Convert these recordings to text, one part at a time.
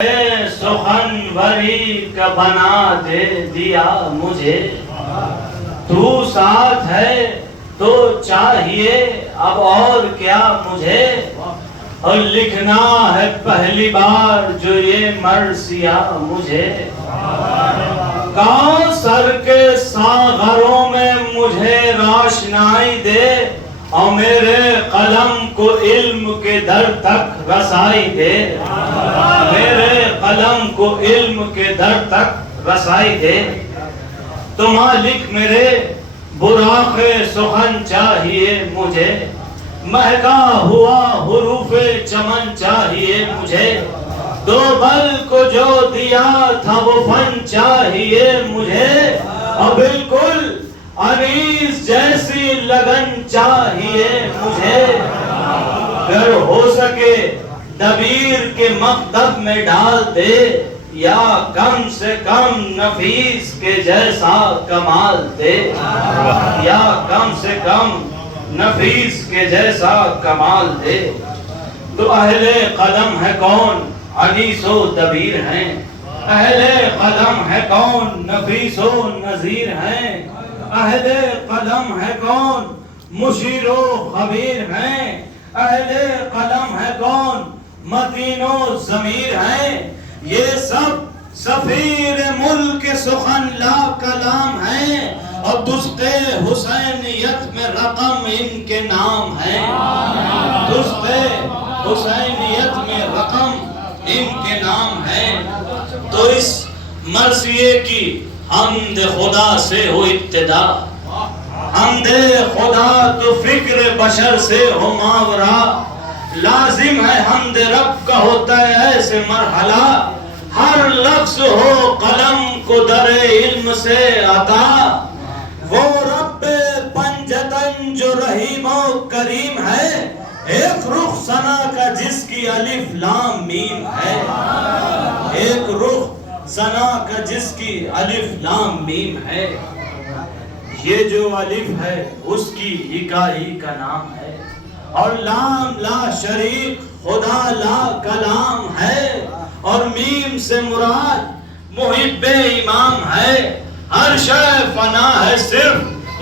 سخنوری کا بنا دے دیا مجھے، تو ساتھ ہے تو چاہیے اب اور کیا مجھے، اور لکھنا ہے پہلی بار جو یہ مرثیہ مجھے، کوثر کے ساغروں میں مجھے روشنائی دے، اور میرے قلم کو علم کے در تک رسائی دے، میرے قلم کو علم کے در تک رسائی دے۔ تو مالک میرے براق سخن چاہیے مجھے، مہکا ہوا حروف چمن چاہیے مجھے، دو بل کو جو دیا تھا وہ فن چاہیے مجھے، اور بالکل انیس جیسی لگن چاہیے مجھے، اگر ہو سکے دبیر کے مکتب میں ڈال دے، یا کم سے کم نفیس کے جیسا کمال دے، یا کم سے کم نفیس کے جیسا کمال دے۔ تو اہل قلم ہے کون، انیس و دبیر ہیں، اہل قلم ہے کون، نفیس و نذیر ہیں، اہل قلم ہے کون، مشیر و خبیر ہیں، اہل قلم ہے کون، متین و ضمیر ہیں، یہ سب سفیر ملک سخن لا کلام ہیں، اور دست حسینیت میں رقم ان کے نام ہیں، دست حسینیت میں رقم ان کے نام ہیں۔ تو اس مرثیے کی حمد خدا سے ہو ابتدا، حمد خدا تو فکر بشر سے ہو ماورا، لازم ہے حمد رب کا ہوتا ہے ایسے مرحلہ، ہر لفظ ہو قلم کو در علم سے عطا، وہ رب پنجتن جو رحیم و کریم ہے، ایک رخ ثنا کا جس کی الف لام میم ہے، ایک رخ ثنا کا جس کی الف لام میم ہے، یہ جو الف ہے اس کی ہی کا نام ہے، اور لام لا شریک خدا لا کلام ہے، اور میم سے مراد محب امام ہے، ہر شے فنا ہے صرف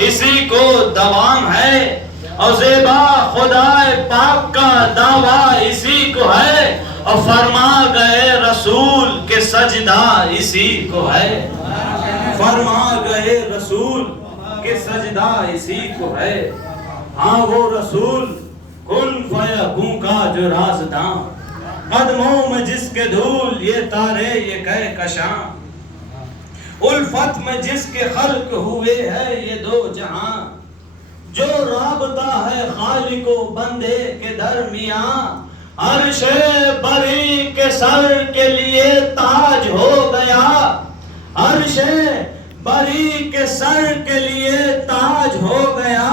اسی کو دوام ہے، اور زیبا خدا پاک کا دعویٰ اسی کو ہے، اور فرما گئے رسول کے سجدہ اسی کو ہے، فرما گئے رسول کے سجدہ اسی کو ہے۔ ہاں وہ رسول کن فیکون کا جو رازداں، قدموں میں جس کے دھول یہ تارے یہ کہکشاں، الفت میں جس کے خلق ہوئے ہے یہ دو جہاں، جو رابطہ ہے خالق و بندے کے درمیان، عرش بری کے سر کے لیے تاج ہو گیا، عرش بری کے سر کے لیے تاج ہو گیا،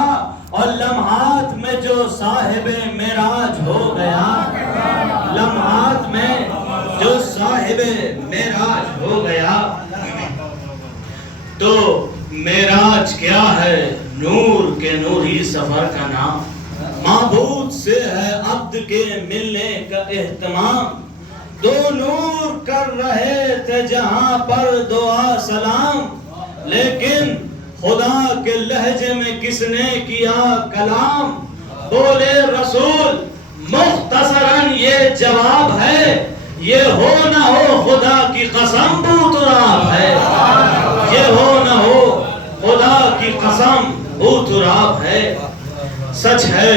اور لمحات میں جو صاحب معراج ہو گیا، لمحات میں جو صاحب معراج ہو گیا۔ تو معراج کیا ہے؟ نور کے نوری سفر کا نام، معبود سے ہے عبد کے ملنے کا اہتمام، دو نور کر رہے تھے جہاں پر دعا سلام، لیکن خدا کے لہجے میں کس نے کیا کلام، بولے رسول مختصراً یہ جواب ہے، یہ ہو نہ ہو خدا کی قسم بوتراب ہے، یہ ہو نہ ہو خدا کی قسم بوتراب ہے، سچ ہے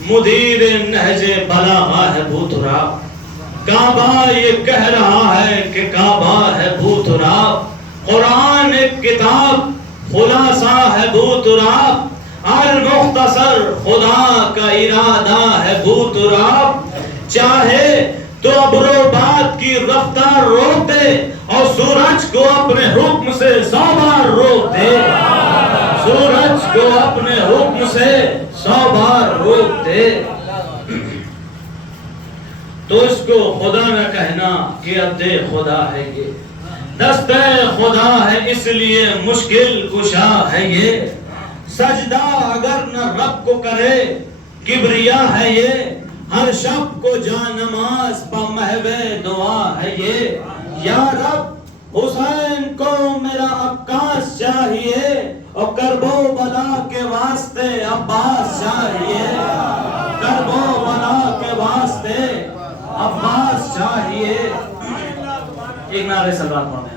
مدیر نہج بلاغہ ہے بوتراب، کعبہ یہ کہہ رہا ہے کہ کعبہ ہے بوتراب، قرآن ایک کتاب خلاصہ ہے بوتراب، المختصر خدا کا ارادہ ہے بوتراب، چاہے تو ابروبات کی رفتار روک دے، اور سورج کو اپنے حکم سے 100 بار روک دے، سورج کو اپنے حکم سے 100 بار روک دے، تو اس کو خدا نہ کہنا کہ عبد خدا ہے، یہ دست خدا ہے اس لیے مشکل کشا ہے، یہ سجدہ اگر نہ رب کو کرے کبریا ہے، یہ ہر شب کو جا نماز پا محو دعا ہے یہ، یا رب حسین کو میرا عکاس چاہیے، اور کرب و بلا کے واسطے عباس چاہیے، کرب و بلا کے واسطے عباس چاہیے۔ ایک نعرے صلوات پڑھیں۔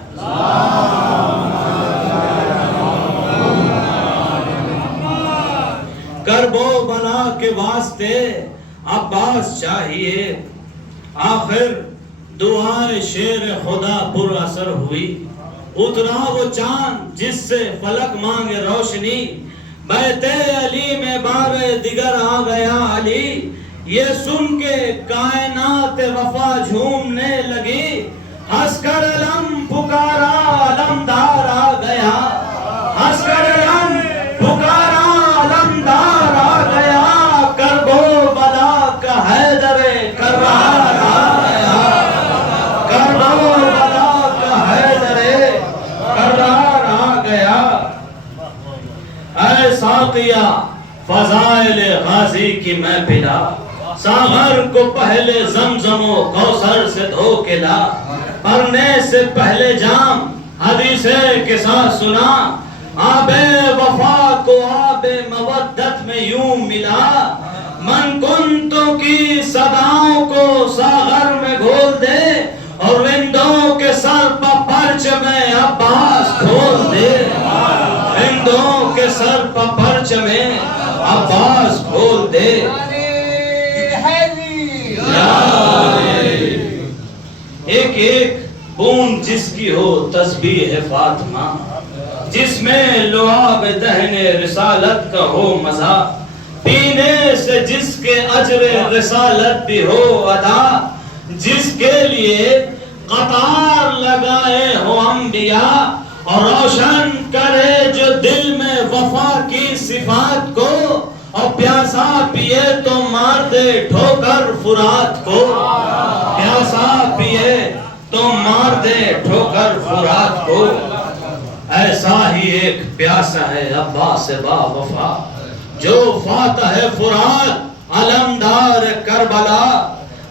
کرب و بلا کے واسطے عباس چاہیے۔ آخر دعائے شیر خدا پر اثر ہوئی، اترا وہ چاند جس سے فلک مانگے روشنی، بیت علی میں باب دیگر آ گیا علی، یہ سن کے کائنات وفا جھومنے لگی، ہنس کر علم پکارا علمدار آ گیا، ہنس کر علم پکارا علمدار آ گیا، کرب و بلا کا حیدر کرار آ گیا، کرب و بلا کا حیدر کرار آ گیا۔ اے ساقیہ فضائل غازی کی میں پلا، ساغر کو پہلے زمزم و کوثر سے دھو کے لا، پرنے سے پہلے جام حدیث کے ساتھ سنا، آب وفا کو آب مودت میں یوں ملا، من کنتوں کی صداؤں کو ساغر میں گھول دے، اور رندوں کے سر پا پرچم عباس کھول دے، رندوں کے سر پا پرچم عباس کھول دے۔ ایک ایک بوند جس کی ہو تسبیح فاطمہ، جس میں لعاب دہن رسالت کا ہو مزہ، پینے سے جس کے اجر رسالت بھی ہو ادا، جس کے لیے قطار لگائے ہو انبیاء، اور روشن کرے جو دل میں وفا کی صفات کو، اور پیاسا پیے تو مار دے ٹھوکر فرات کو، پیاسا پیے تو مار دے ٹھوکر فرات کو۔ ایسا ہی ایک پیاسا ہے عباس با وفا، جو فاتح فرات علمدار کربلا،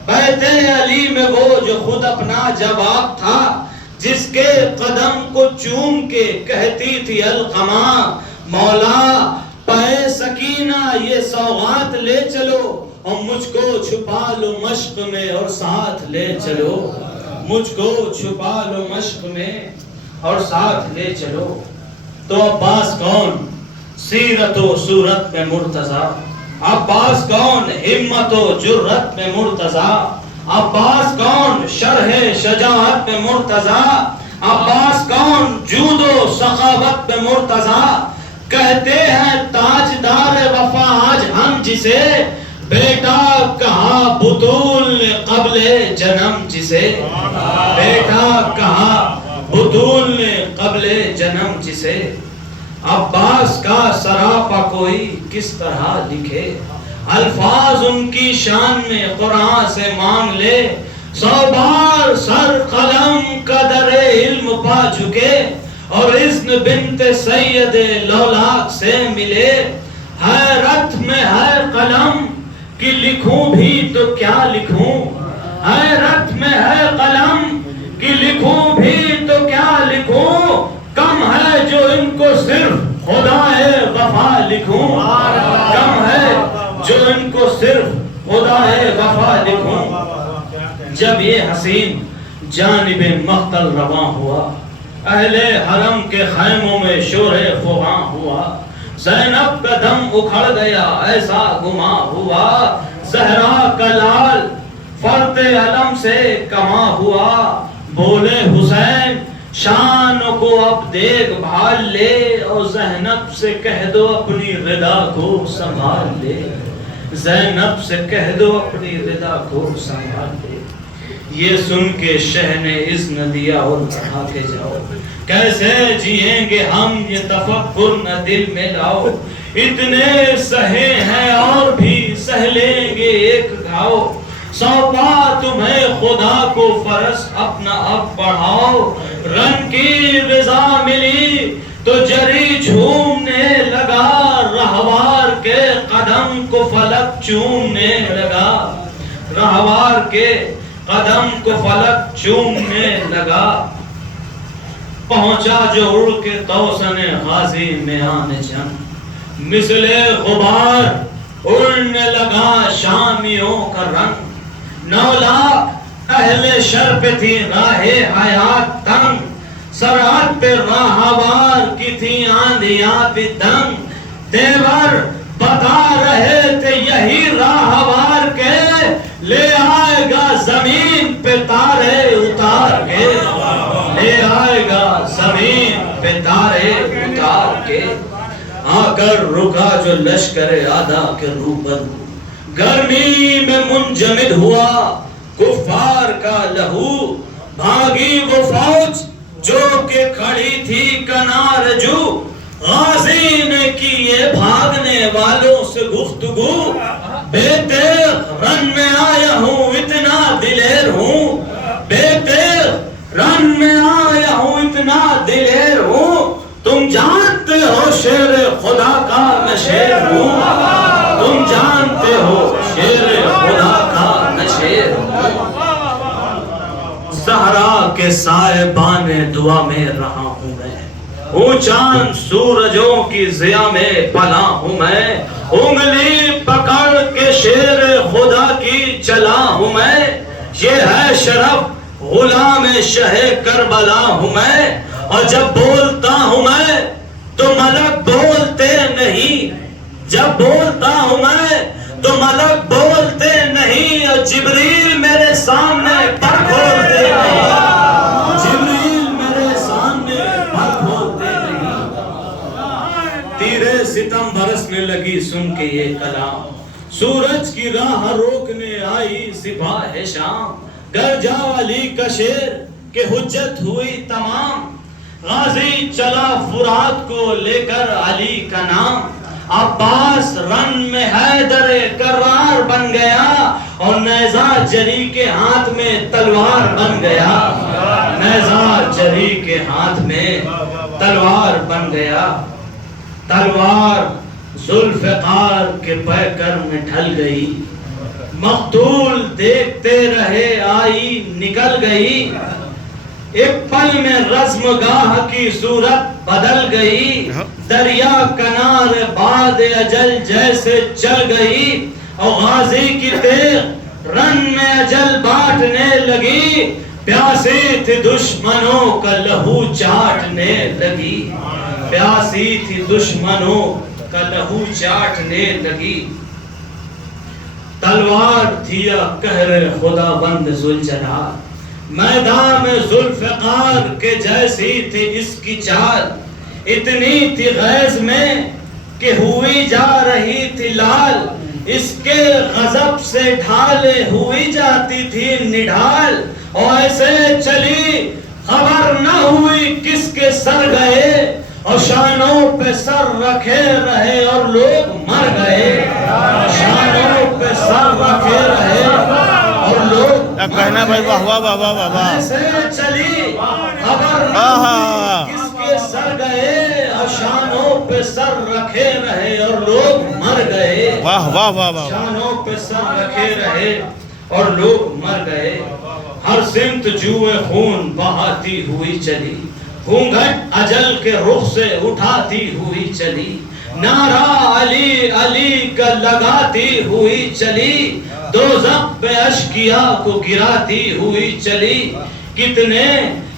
بیت علی میں وہ جو خود اپنا جواب تھا، جس کے قدم کو چوم کے کہتی تھی القما، مولا پے سکینہ یہ سوغات لے چلو، اور مجھ کو چھپا لو مشق میں اور ساتھ لے چلو، مجھ کو چھپا لو مشق میں اور ساتھ لے چلو۔ تو عباس کون سیرت و صورت میں مرتضی، عباس کون ہمت و جرت میں مرتضی، عباس کون شرح شجاعت میں مرتضی، عباس کون جود و سخاوت میں مرتضی، کہتے ہیں تاجدار وفا آج ہم جسے، بیٹا کہا بطول نے قبل جنم جسے، بیٹا کہا بطول نے قبل جنم جسے۔ عباس کا سراپا کوئی کس طرح لکھے، الفاظ ان کی شان میں قرآن سے مانگ لے، 100 بار سر قلم کا در علم پا چکے، اور اذن بنت سید لولاک سے ملے، حیرت میں ہے قلم کہ لکھوں بھی تو کیا لکھوں، حیرت میں ہے قلم کہ لکھوں بھی تو کیا لکھوں، کم ہے جو ان کو صرف خدائے وفا لکھوں، کم ہے جو ان کو صرف خدائے وفا لکھوں۔ جب یہ حسین جانب مقتل رواں ہوا، اہل حرم کے خیموں میں شور فغاں ہوا، زینب کا دم اکھڑ گیا ایسا گما ہوا، زہرا کا لال فرط علم سے کما ہوا، بولے حسین شان کو اب دیکھ بھال لے، اور زینب سے کہہ دو اپنی رضا کو سنبھال لے، زینب سے کہہ دو اپنی رضا کو سنبھال لے۔ یہ سن کے شہ نے اذن دیا اور کہا کہ جاؤ، کیسے جئیں گے ہم یہ تفکر نہ دل میں لاؤ، اتنے سہے ہیں اور بھی سہ لیں گے ایک گھاؤ، سونپا تمہیں خدا کو فرض اپنا اب بڑھاؤ، رن کی رضا ملی تو جری جھومنے لگا، رہوار کے قدم کو فلک چومنے لگا، رہوار کے قدم کو فلک چومنے لگا، پہنچا جو اڑ کے توسن غازی میان جنگ، مثل غبار اڑنے لگا شامیوں کا رنگ، 9 لاکھ اہل شر پہ تھی راہ حیات تنگ، سرحد پہ راہوار کی تھی آندیاں بھی دنگ، دیور بتا رہے تھے یہی راہوار کے، لے آئے گا زمین پہ تارے اتار کے، لے آئے گا زمین پہ تارے اتار کے، آ کر رکا جو لشکر آدھا کے روبرو، گرمی میں منجمد ہوا کفار کا لہو، بھاگی وہ فوج جو کہ کھڑی تھی کنار جو، غازی نے کیے بھاگنے والوں سے گفتگو، بے تیغ رن میں آیا ہوں اتنا دلیر ہوں، بے تیغ رن میں آیا ہوں اتنا دلیر ہوں، تم جانتے ہو شیر خدا کا میں شیر ہوں، تم جانتے ہو شیر خدا کا میں شیر ہوں، صحرا کے سائبان دعا میں رہا ہوں میں، اونچان سورجوں کی ضیا میں پلا ہوں میں، انگلی پکڑ کے شیر خدا کی چلا ہوں میں، یہ ہے شرف غلام شہ کربلا ہوں میں، اور جب بولتا ہوں میں تو ملک بولتے نہیں، جب بولتا ہوں میں تو ملک بولتے نہیں، اور جبریل میرے سامنے پر کھولتے نہیں، جبریل میرے سامنے پر کھولتے نہیں، تیرے ستم برسنے لگی سن کے یہ کلام، سورج کی راہ روکنے آئی سپاہ شام، گرجا علی کا شیر کہ حجت ہوئی تمام، غازی چلا فرات کو لے کر علی کا نام، عباس رن میں حیدر کرار بن گیا، اور نیزہ جری کے ہاتھ میں تلوار بن گیا، نیزہ جری کے ہاتھ میں تلوار بن گیا، تلوار ذوالفقار کے پیکر میں ڈھل گئی، مقتول دیکھتے رہے آئی نکل گئی، ایک پل میں رزم گاہ کی صورت بدل گئی، دریا کنار باد اجل جیسے چل گئی، اور غازی کی تیغ رن میں اجل بانٹنے لگی، پیاسی تھی دشمنوں کا لہو چاٹنے لگی، پیاسی تھی دشمنوں کا لہو چاٹنے لگی، تلوار دیا قہر خدا بند ذوالجلال، میدان میں ذوالفقار کے جیسی تھی اس کی چال، اتنی تھی غیظ میں کہ ہوئی جا رہی تھی لال، اس کے غضب سے ڈھالے ہوئی جاتی تھی نڈھال، اور ایسے چلی خبر نہ ہوئی کس کے سر گئے، اور شانوں پہ سر رکھے رہے اور لوگ مر گئے، شانوں پہ سر رکھے رہے اور لوگ کہنا بھائی واہ واہ واہ واہ واہ، ایسے چلی خبر نہ ہوئی کس کے سر گئے، اور شانوں پہ سر رکھے رہے اور لوگ مر گئے، واہ واہ واہ واہ، شانوں پہ سر رکھے رہے اور لوگ مر گئے، ہر سمت جوئے خون بہاتی ہوئی چلی، گھونگھٹ اجل کے رخ سے اٹھاتی ہوئی چلی، نعرہ علی علی کا لگاتی ہوئی چلی، دوزخ پہ اشکیا کو گراتی ہوئی چلی، کتنے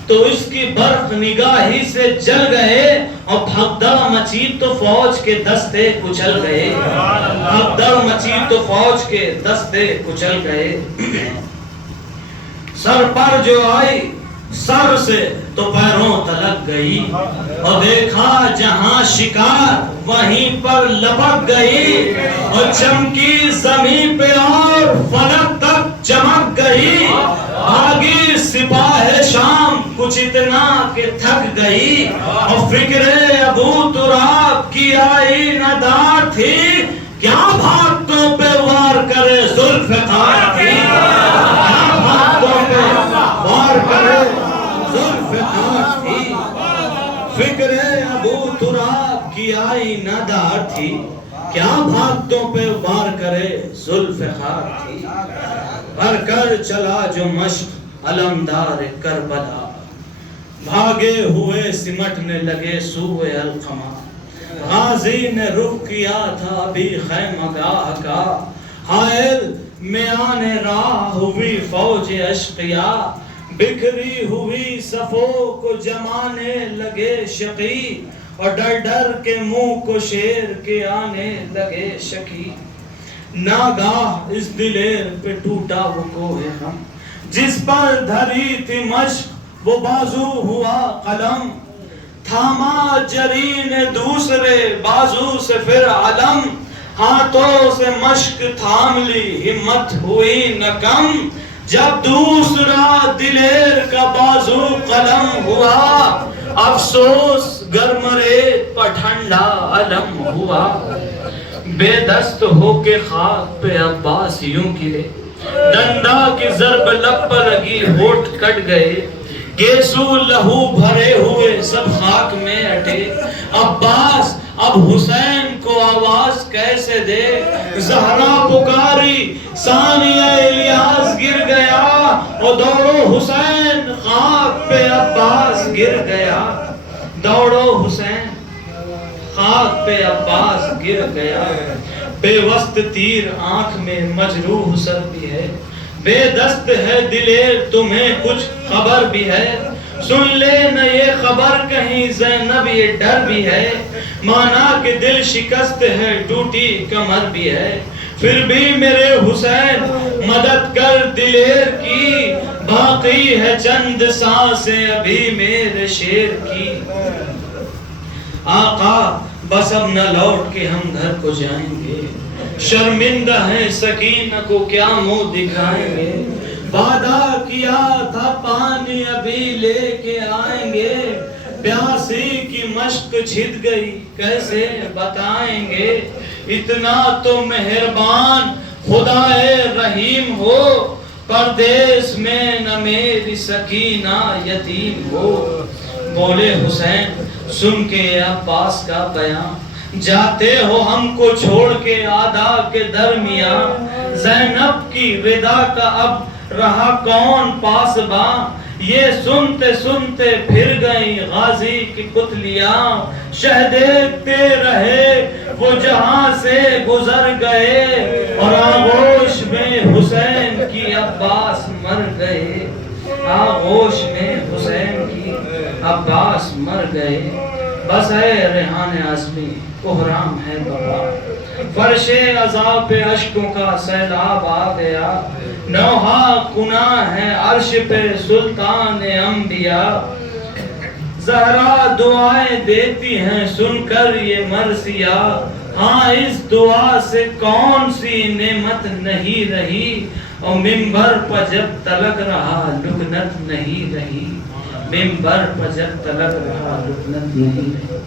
تو اس کی برق نگاہی سے جل گئے، اور بھگدڑ مچی تو فوج کے دستے کچل گئے، بھگدڑ مچی تو فوج کے دستے کچل گئے، سر پر جو آئی سر سے تو پیروں تلک گئی، اور دیکھا جہاں شکار وہیں پر لپک گئی، اور چمکی زمین پہ اور فلک تک چمک گئی، آگی سپاہ شام کچھ اتنا کہ تھک گئی، اور فکر ابو تراب کی آئی ندار تھی، کیا بھاگتوں پہ وار کرے ذوالفقار تھی، کیا بھاگتوں پہ وار کرے ذوالفقار تھی، فکر ابو تراب کی آئی ندار تھی، کیا بھاگتوں پہ وار کرے ذوالفقار تھی۔ بھر کر چلا جو مشق علمدار کربلا، بھاگے ہوئے سمٹنے لگے سوئے القمہ، غازی نے رخ کیا تھا ابھی خیمہ گاہ کا، حائل میان راہ ہوئی فوج اشقیا، بکھری ہوئی صفوں کو جمانے لگے شقی، اور ڈر ڈر کے منہ کو شیر کے آنے لگے شکی، ناگاہ اس دلیر پہ ٹوٹا وہ کوہ غم، جس پر دھری تھی مشق وہ بازو ہوا قلم، تھاما جری نے دوسرے بازو سے پھر علم، ہاتھوں سے مشق تھام لی ہمت ہوئی نہ کم، جب دوسرا دلیر کا بازو قلم ہوا، افسوس گرم ریت پر ٹھنڈا علم ہوا، بے دست ہو کے خاک پہ عباس یوں گرے، ڈنڈا کی ضرب لب پر لگی ہونٹ کٹ گئے، گیسو لہو بھرے ہوئے سب خاک میں اٹے، عباس اب حسین کو آواز کیسے دے، زہرا پکاری ثانیہ الیاس گر گیا، اور دوڑو حسین خاک پہ عباس گر گیا، دوڑو حسین خاک پہ عباس گر گیا، بے وسط تیر آنکھ میں مجروح سر بھی ہے، بے دست ہے دلیر تمہیں کچھ خبر بھی ہے، سن لے نہ یہ خبر کہیں زینب یہ ڈر بھی ہے، مانا کہ دل شکست ہے ٹوٹی کمر بھی ہے، پھر بھی میرے حسین مدد کر دلیر کی، باقی ہے چند سانسیں ابھی میرے شیر کی، آقا بس اب نہ لوٹ کے ہم گھر کو جائیں گے، شرمندہ ہیں سکینہ کو کیا منہ دکھائیں گے، وعدہ کیا تھا پانی ابھی لے کے آئیں گے، پیاسی کی مشق چھت گئی کیسے بتائیں گے، اتنا تو مہربان خدائے رحیم ہو، پردیس میں نہ میری سکینہ یتیم ہو، بولے حسین سن کے عباس کا بیان، جاتے ہو ہم کو چھوڑ کے آدھا کے درمیان، زینب کی رضا کا اب رہا کون پاسباں، یہ سنتے سنتے پھر گئی غازی کی پتلیاں، شہ دیکھتے رہے وہ جہاں سے گزر گئے، اور آغوش میں حسین کی عباس مر گئے، آغوش میں حسین کی عباس مر گئے، بس ہے ریحان عزمی کوہرام ہے بابا، فرش عذاب پہ اشکوں کا سیلاب آ گیا، نوحہ کناں ہے عرش پہ سلطان انبیاء، زہرا دعائیں دیتی ہیں سن کر یہ مرثیہ، ہاں اس دعا سے کون سی نعمت نہیں رہی، اور منبر پر جب تلک رہا لکنت نہیں رہی، منبر پر جب تلک رہا لکنت نہیں رہی۔